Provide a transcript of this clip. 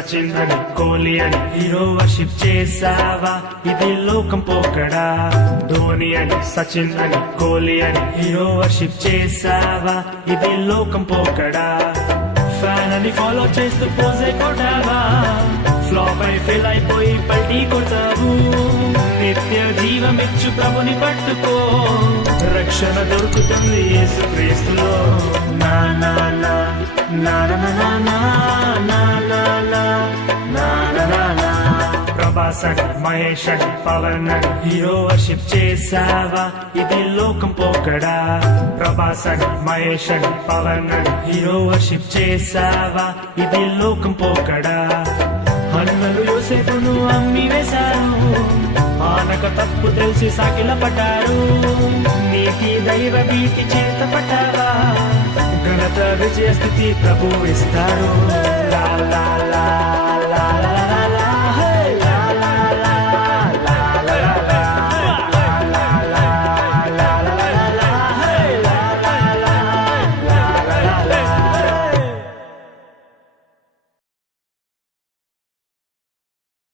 సచిన్ అని కోహ్లీ అని hero worship చేసావా ఇది లోకం పోకడా. ధోని అని సచిన్ అని కోహ్లీ అని హీరో వర్షిప్ చేసావా ఇది లోకం పోకడా. ఫ్యాన్ అని ఫాలో చేస్తూ పోజే కొట్టావా, ఫ్లాప్ అయి ఫెయిల్ అయిపోయి పల్టీ కొడతావు. నిత్య జీవమిచ్చు ప్రభుని పట్టుకో, రక్షణ దొరుకుతుంది యేసు క్రీస్తులో. నా నా నా నా నా నా నా నా నా నా నా నా నా నా. ప్రభాస్ అని మహేష్ అని పవన్ అని హీరో వర్షిప్ చేసావా ఇది లోకం పోకడా. ప్రభాస్ అని మహేష్ అని పవన్ అని హీరో వర్షిప్ చేసావా ఇది లోకం పోకడా. అన్నలు యోసేపును అమ్మి వేశారు, ఆనక తప్పు తెలిసి సాకిల పడ్డారు. నీతి దైవ భీతి చేత పట్టావా, ఘనత విజయ స్థితి ప్రభు ఇస్తారు. లా లా లా లా లా.